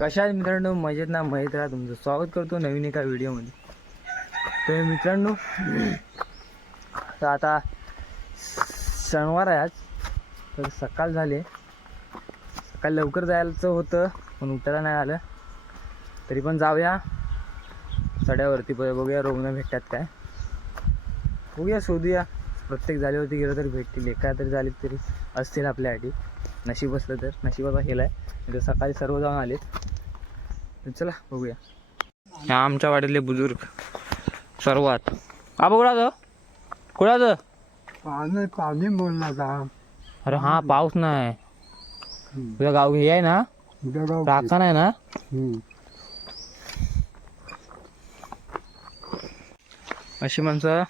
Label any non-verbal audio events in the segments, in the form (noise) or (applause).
कशा आहेत मित्रांनो? मजेत ना? मजेत राहा तुमचं. स्वागत करतो नवीन एका व्हिडिओमध्ये. तर मित्रांनो तर आता शनिवार आहे आज. तर सकाळ झाले सकाळ लवकर जायचं होतं पण उठायला नाही आलं. तरी पण जाऊया. सड्यावरती ब- बघूया रुग्ण भेटतात काय. बघूया शोधूया. प्रत्येक जागेवरती गेलं तर भेटतील. एका तरी झाली तरी असतील आपल्यासाठी. नशीब असलं तर नशिबाचा खेळ आहे तर सकाळी सर्व जाऊन आले तर चला बघूया. ह्या आमच्या वाड्यातले बुजुर्ग. सर्वात. आबा कुणाचं कुणाचं पाणी पाणी बोलला का अरे हा पाऊस नाही. तुझं गाव हे आहे ना? दगाव राखा नाही ना. अशी माणसं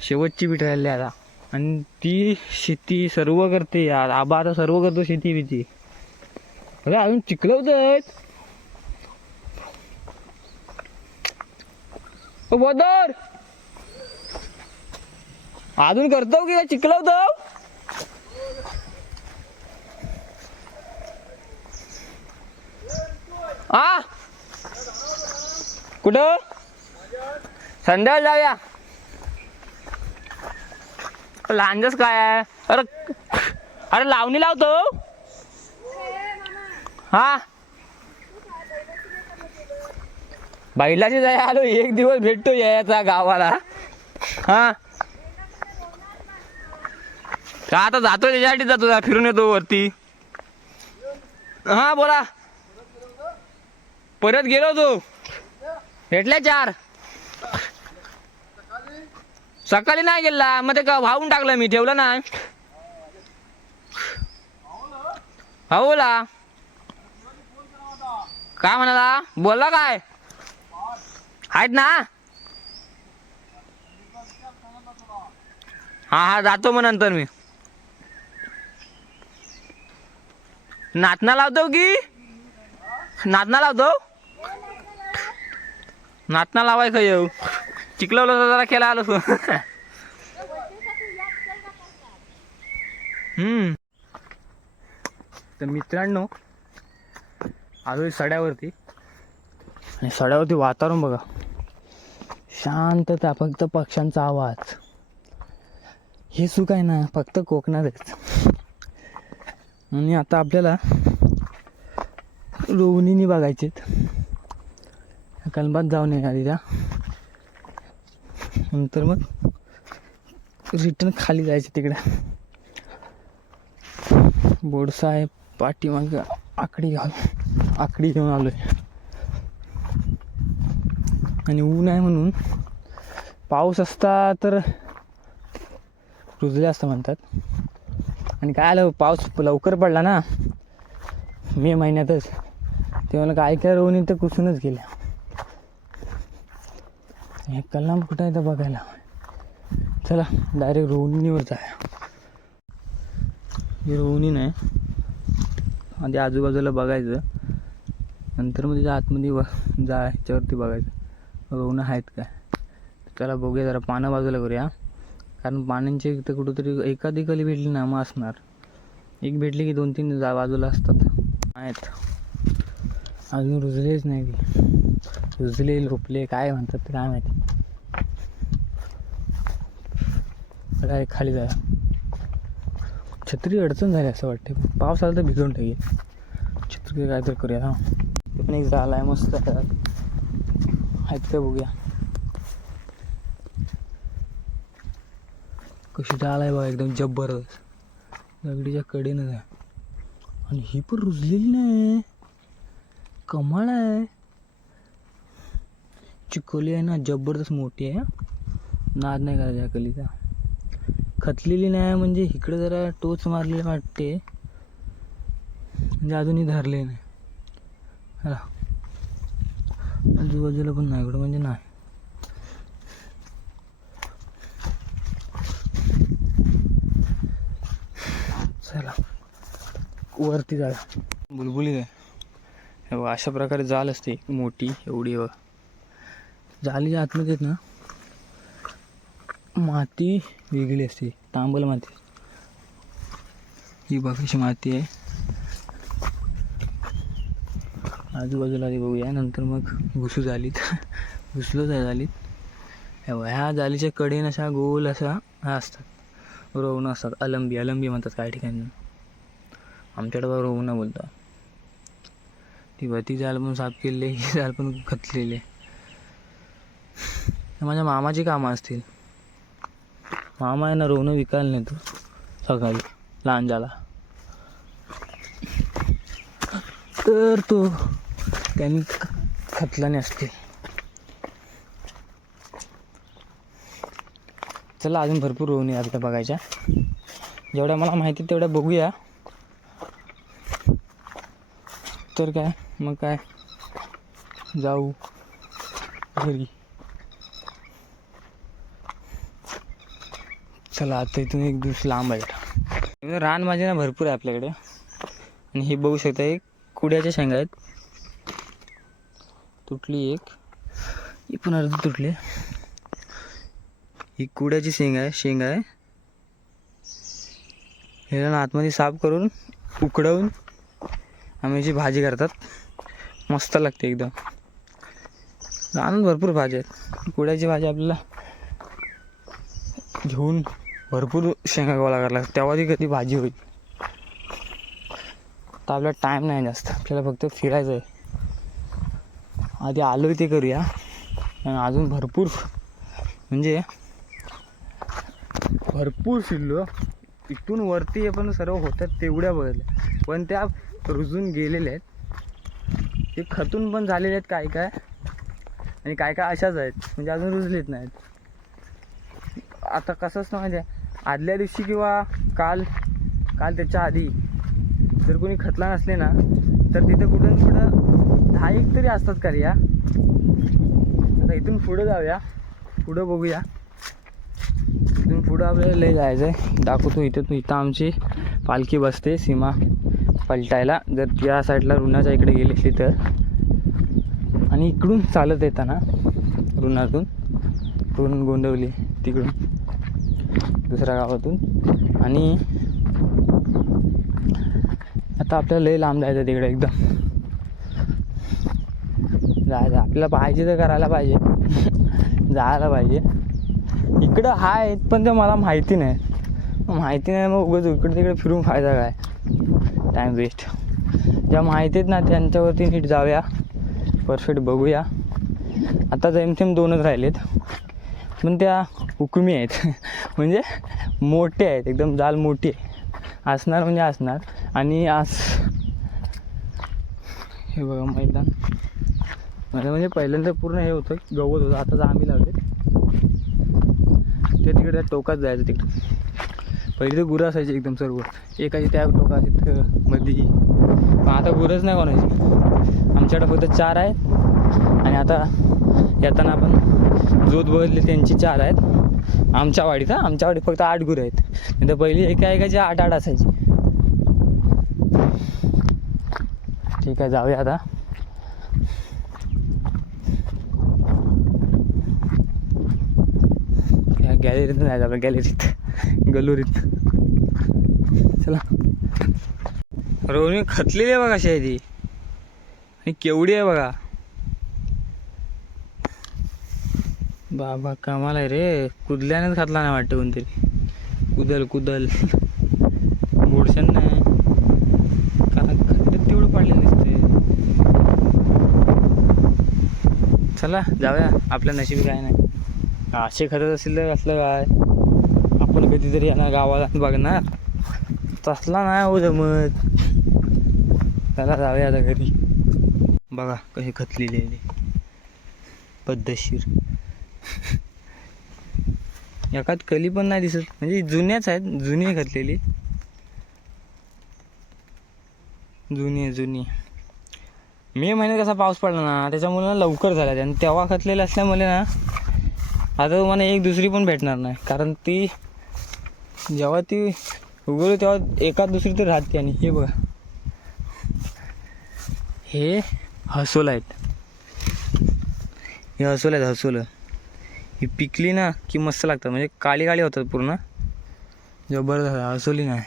शेवटची बीट राहिली आता. आणि ती शेती सर्व करते. यार आबा आता सर्व करतो शेती बिती. अरे अजून चिखलवत आहेत. बदर! अजून करतो की चिखलवतो? आ! कुठं? संध्याकाळ जाऊया लांजच काय आहे. अरे अरे लावणी लावतो. हा. बैलाची जाय आलो एक दिवस भेटतो याचा गावाला. हा. का आता जातो त्याच्यासाठी जातो फिरून येतो वरती. हा बोला. परत गेलो तू. भेटल्या चार. सकाळी नाही गेला मग ते का वाहून टाकलं मी ठेवलं ना. भाऊला. काय म्हणाला? बोलला काय? आहेत ना? हा हा जातो मग नंतर मी. नातना लावतो की? नातना लावतो? नातना लावाय का येऊ. चिकलवलं तर जरा खेळा आलो. हम्म. तर मित्रांनो आलो सड्यावरती. आणि सड्यावरती वातावरण बघा. शांतता फक्त पक्ष्यांचा आवाज. हे सुख आहे ना फक्त कोकणातच आणि आता आपल्याला रोवणीनी बघायचेत. कलबात जाऊन येणार त्या. नंतर मग रिटर्न खाली जायचं तिकडं. बोडसा आहे पाठीमाग आकडी घाल आकडी घेऊन आलोय. आणि ऊन आहे म्हणून पाऊस असता तर रुजले असतं म्हणतात. आणि काय आलं पाऊस लवकर पडला ना मे महिन्यातच. तेव्हा काय काय रोवणी तर कुसूनच गेल्या. हे कलाम कुठं आहे तर बघायला. चला डायरेक्ट रोवणीवर जाया ही रोवणी नाही. आधी आजूबाजूला बघायचं. नंतर मग त्याच्या आतमध्ये व जा याच्यावरती बघायचं. रोहणं आहेत काय? त्याला बघूया जरा पानं बाजूला करूया. कारण पाण्यांची तर कुठंतरी एखादी कली भेटली ना मग असणार. एक भेटली की दोन तीन जा बाजूला असतात. आहेत. अजून रुजलेच नाही की रुजले काय म्हणतात ते काय माहिती. डायरेक्ट खाली जा छत्री अडचण झाली असं वाटते पाऊस आला तर भिजून ठेवी छत्री काय तर करूया हा. ते पण एक झाला आहे मस्त. आहेत का बघूया. कशी जाळ आहे बघा एकदम जबरदस्त. दगडीच्या कडेनं आणि ही पण रुजलेली नाही. कमाल आहे. चिखोली आहे ना जबरदस्त मोठी आहे. नाद नाही करायचा या कलीचा खतलेली नाही म्हणजे इकडे जरा टोच मारलेली वाटते. म्हणजे अजूनही धरले नाही. हा आजूबाजूला पण नाही इकडं म्हणजे नाही. चला. वरती जाऊया. बुलबुली काय? अशा प्रकारे जाल असते मोठी एवढी व जालीच्या आतमध्ये ना माती वेगळी असते तांबल माती. ही बघ अशी माती आहे. आजूबाजूला आधी बघूया नंतर मग घुसू झालीत (laughs) घुसलो आहे झालीत ह्या जालीच्या कडेन अशा गोल अशा ह्या असतात. रोवणं असतात अलंबी अलंबी म्हणतात काही ठिकाणी. आमच्याकडे बघा रोवणं बोलतात. ती बघ ती जाल पण साफ केलेली आहे, ही (laughs) जाल पण खतलेली आहे. माझ्या मामाची कामं असतील. मामा आहे ना रोवणं विकायला नेतो. सकाळी लहान जाला तर तो त्यांनी ख- खतलाने असते चला अजून भरपूर रोवणी आहे आपल्या बघायच्या. जेवढ्या मला माहिती तेवढ्या बघूया. तर काय मग काय? जाऊ. घरी चला आता इथून एक दिवस लांब आहे. रान माझे ना भरपूर आहे आपल्याकडे. आणि हे बघू शकता एक कुड्याच्या शेंगा आहेत. तुटली एक. ही पण अर्धी तुटली. ही कुड्याची शेंग आहे शेंग आहे. ह्याला ना आतमध्ये साफ करून उकडवून आम्ही भाजी करतात मस्त लागते एकदम. रान भरपूर भाज्या आहेत. कुड्याची भाजी आपल्याला घेऊन भरपूर शेंगा गोळा करायला लागतात तेव्हा ती कधी भाजी होईल. तर आपला टाईम नाही जास्त. आपल्याला फक्त फिरायचं आहे. आधी आलो ते करूया. आणि अजून भरपूर म्हणजे भरपूर फिरलो. इथून वरती हे पण सर्व होतात तेवढ्या बघितल्या. पण त्या रुजून गेलेल्या आहेत. ते खतून पण झालेले आहेत काय काय. आणि काय काय अशाच आहेत. म्हणजे अजून रुजलेत नाहीत. आता कसंच माहिती आहे आदल्या दिवशी किंवा काल काल त्याच्या आधी जर कोणी खतला नसले ना तर तिथं कुठून पुढं कुठं दहा एक तरी असतात का या आता इथून पुढं जाऊया. पुढं बघूया. इथून पुढं आपल्याला लय जायचं आहे. दाखवतो इथं इथं आमची पालखी बसते सीमा पलटायला. जर या साईडला रुणाच्या इकडे गेली असली तर. आणि इकडून चालत येताना रुणातून. ऋण गोंदवली तिकडून. दुसऱ्या गावातून. आणि आता आपल्याला लय लांब जायचं तिकडे एकदम. जायचं आपल्याला पाहिजे तर करायला पाहिजे. जायला पाहिजे. इकडं आहेत पण ते मला माहिती नाही. माहिती नाही मग उगाच इकडे तिकडे फिरून फायदा काय? टाईम वेस्ट ज्या माहिती आहेत ना त्यांच्यावरती नीट जाऊया. परफेक्ट बघूया. आता जेमथेम दोनच राहिलेत. पण त्या हुकुमी आहेत. (laughs) म्हणजे मोठे आहेत एकदम जाल मोठी आहे. असणार म्हणजे असणार. आणि आज हे बघा मैदान. मला म्हणजे पहिल्यांदा पूर्ण हे होतं गवत होतं. आता आम्ही लावले ते तिकडे त्या टोकात जायचं तिकडे. पहिले तर गुरं असायची एकदम सर्व. एकाची त्या टोकात तिथं मधी. आता गुरंच नाही कोणाची. आमच्याकडे फक्त चार आहेत. आणि आता येताना आपण जोत बघितले त्यांची चार आहेत. आमच्या वाडीत हा. आमच्या वाडीत फक्त आठ गुरं आहेत. नाही तर पहिली एका एकाची आठ आठ असायची? ठीक आहे जाऊया आता. गॅलरीत नाही जायचं गॅलरीत गलोरीत. चला. रोहिणी खतलेली आहे बघा अशी आहे ती आणि केवढी आहे बघा. बाबा कामाला आहे रे. कुदल्यानेच खातला नाही वाटतं कोणतरी. कुदल कुदल. बुडशन नाही. कारण खड्ड्यात तेवढं पाडलेलं दिसते चला जाऊया. आपल्या नशीब काय नाही. असे खरंच असेल तर असलं काय? आपण कधीतरी येणार गावाला बघणार. तसला नाही हो जमत. चला जाऊया आता घरी. बघा कसे खतलेले पद्धतशीर. (laughs) एकात कली पण नाही दिसत. म्हणजे जुन्याच आहेत जुनी घातलेली. जुनी आहे जुनी. मे महिन्यात कसा पाऊस पडला ना त्याच्यामुळे ना लवकर झाला आणि तेव्हा खतलेलं असल्यामुळे ना आता तुम्हाला एक दुसरी पण भेटणार नाही. कारण ती जेव्हा ती उगवली तेव्हा एका दुसरी तर राहते. आणि हे बघा. हे हसोल आहेत. हे हसोल आहेत हसोलं. ही पिकली ना की मस्त लागतात. म्हणजे काळी काळी होतात पूर्ण. जबरदस्त असोली नाही.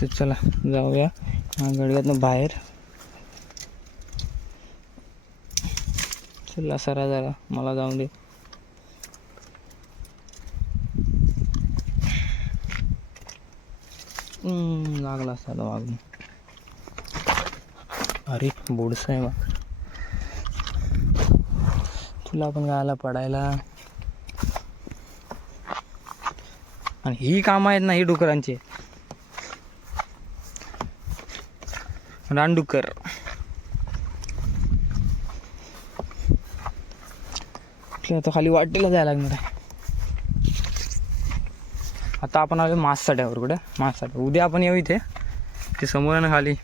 तर चला जाऊया. गडव्यातनं बाहेर. चला सरा जरा. मला जाऊन दे. लागला असा वाघ अरे बोडसा आहे मग. तुला पण गायला पडायला. आणि ही कामं आहेत ना ही डुकरांची. रानडुक्कर आता खाली वाटेला जायला लागणार आहे. आता आपण आलो मास साड्यावर कुठे? मास उद्या आपण येऊ इथे. ते समोर आहे ना खाली.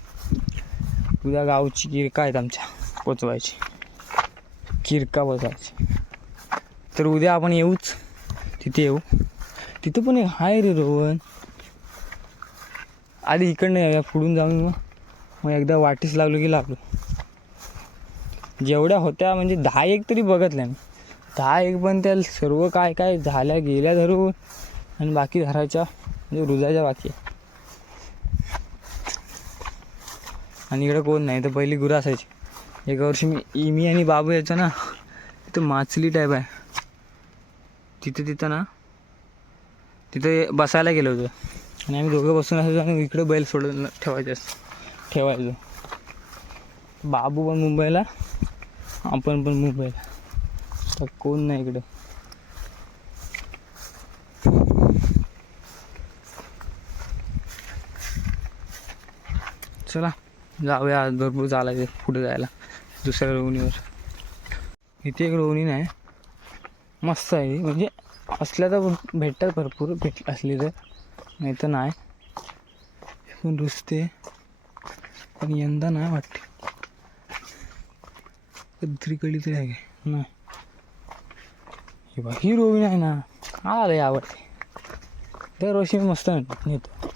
उद्या गावची किरका आहेत आमच्या? पोचवायची. किरका पोचवायची तर उद्या आपण येऊच. तिथे येऊ. तिथं पण एक हाय रे रोहन. आधी इकडनं येऊया पुढून जाऊन मग. मग एकदा वाटीस लागलो की लागलो जेवढ्या होत्या म्हणजे दहा एक तरी बघितल्या मी. दहा एक पण त्या सर्व काय काय झाल्या गेल्या धरून. आणि बाकी धरायच्या म्हणजे रुजायच्या बाकी आहे. आणि इकडं कोण नाही तर पहिली गुरं असायची. एका वर्षी मी मी आणि बाबू यायचो ना तिथं माचली टाईप आहे. तिथं तिथं ना तिथे बसायला गेलो होतो. आणि आम्ही दोघं बसून असायचो आणि इकडं बैल सोडून ठेवायचे ठेवायचो. बाबू पण मुंबईला आपण पण मुंबईला. तर कोण नाही इकडं. चला. जाऊया आज भरपूर चालायचं पुढे जायला दुसऱ्या रोवणीवर इथे एक रोवणी नाही मस्त आहे म्हणजे असल्या तर भेटतात भरपूर भेट असली तर. नाही तर नाही. पण रुसते. पण यंदा नाही वाटते. कधीकडे तरी आहे. काय? नाही. हे ही रोविण आहे ना आला लय आवडते दरवर्षी मी मस्त नेतो.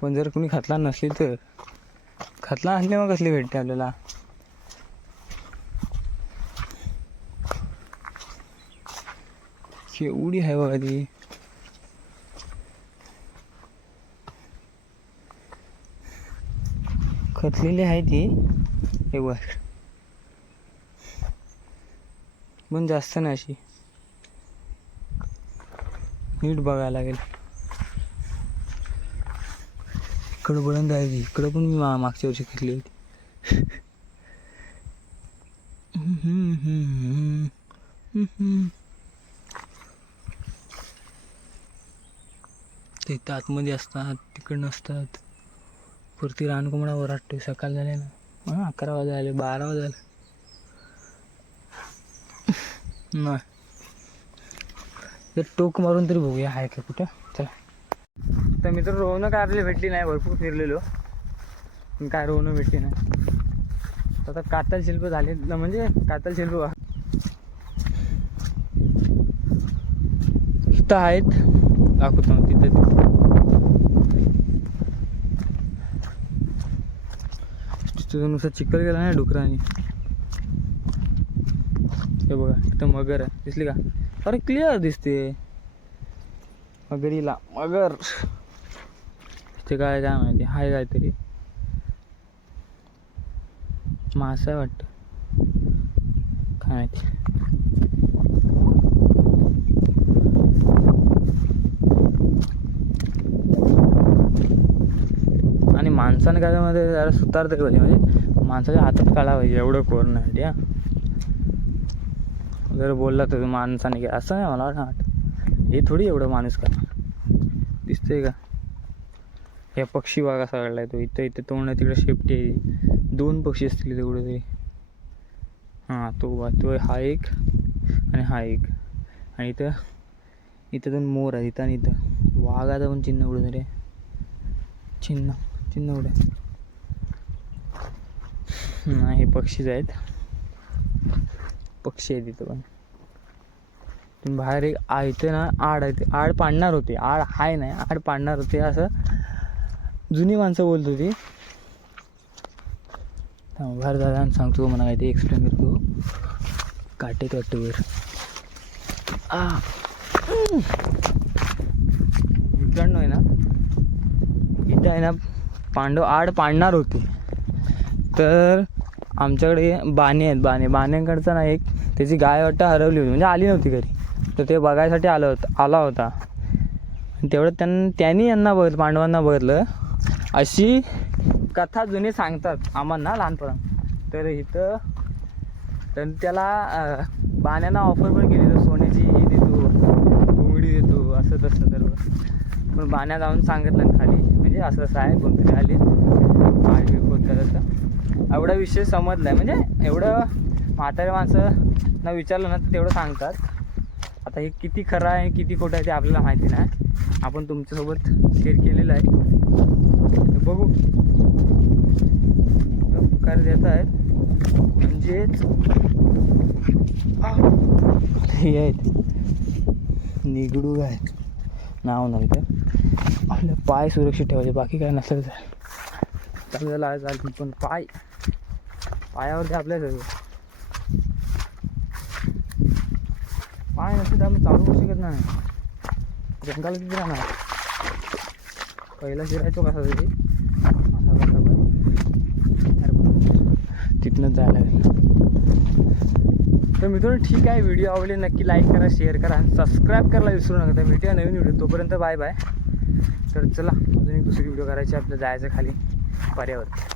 पण जर कोणी खातला नसली तर. खतला असले मग कसली भेटते आपल्याला? केवढी आहे बघा ती. खतलेली आहे ती हे बघ. पण जास्त नाही अशी. नीट बघायला लागेल. इकडं बुलंद राहिली इकडं पण मी मागच्या वर्षी घेतली होती. ते इथं आतमध्ये असतात तिकडं नसतात. पुरती रानकुमडा ओरडते सकाळ झाले ना. हां अकरा वाजा आले बारा वाजा आले. नाही. तर टोक मारून तरी बघूया आहे का कुठं? तर मित्र रोवणं काय आपली भेटली नाही भरपूर फिरलेलो. पण काय रोवणं भेटली नाही. आता कातल शिल्प झाले. म्हणजे कातल शिल्प. तिथं आहेत. दाखवतो मग तिथं. तिथं नुसतं चिखल गेला ना डुकरांनी. हे बघा इथं मगर आहे. दिसली का? अरे क्लिअर दिसते. मगरीला. मगर. ते काय काय माहिती हाय काहीतरी. मासा आहे वाटतं. काय माहिती. आणि माणसाने काय मध्ये जरा सुतारते पाहिजे म्हणजे माणसाच्या हातात काढा पाहिजे एवढं कोरण्यासाठी हा. जर बोलला तर माणसाने काय असं नाही मला वाटत. हे थोडी एवढं माणूस का दिसतंय का? या पक्षी बघा सगळा तो. इथं इथं तोंड तिकडे शेपटी आहे. दोन पक्षी असतील इथे तरी. हां तो बा तो हा एक आणि हा एक. आणि इथं इथं दोन मोर आहे इथं आणि इथं वाघाचं पण चिन्ह उडून रे चिन्ह चिन्ह उडे हे पक्षीच आहेत. पक्षी आहेत इथं पण. बाहेर एक इथं इथे ना आड आहे आड पाडणार होते. आड हाय नाही. आड पाडणार होते असं जुनी माणसं बोलत होती. थांब, बाहेर दादा आणि सांगतो मला काय ते एक्सप्लेन करतो. काटेत वाटतं वर. आ. मित्रांनो आहे ना. इथं आहे ना पांडव आड पाडणार होते. तर आमच्याकडे बाणे आहेत बाणे. बाण्यांकडचा ना एक त्याची गाय वाटतं हरवली होती. म्हणजे आली नव्हती घरी. तर ते बघायसाठी आलं होतं आला होता. तेवढं त्यां त्यांनी यांना बघितलं पांडवांना बघितलं. अशी कथा जुनी सांगतात आम्हाला लहानपणा तर इथं तर त्याला बाण्यांना ऑफर पण केली. तर सोन्याची ही देतो बुंगडी देतो असं तसं तर. पण बाण्या जाऊन सांगितलं खाली. म्हणजे असं असं आहे कोणतरी आली. आडवी कोणत्या एवढा विषय समजला आहे म्हणजे एवढं म्हातारे माणसं ना विचारलं ना तर तेवढं सांगतात. आता हे किती खरं आहे किती खोटं आहे ते आपल्याला माहिती नाही. आपण तुमच्यासोबत शेअर केलेलं आहे. बघू. पुकार देत आहेत. म्हणजेच हे आहेत. निगडू आहेत. नाव नाही तर आपले पाय सुरक्षित ठेवायचे बाकी काय नसेल तर. चांगलं चालतील पण पाय. पायावरती आपल्या सगळं पाय नसेल तर आम्ही चालू करू शकत नाही. जंगलात राहणार. पहिला शिरायचो कसा तरी असा कसा पण अरे बाप. तिथनंच जायला लागेल तर मित्रांनो ठीक आहे व्हिडिओ आवडले नक्की लाईक करा शेअर करा आणि सबस्क्राईब करायला विसरू नका. तर भेटूया नवीन व्हिडिओ तोपर्यंत बाय बाय तर चला अजून एक दुसरी व्हिडिओ करायची आपलं जायचं खाली पर्यावरण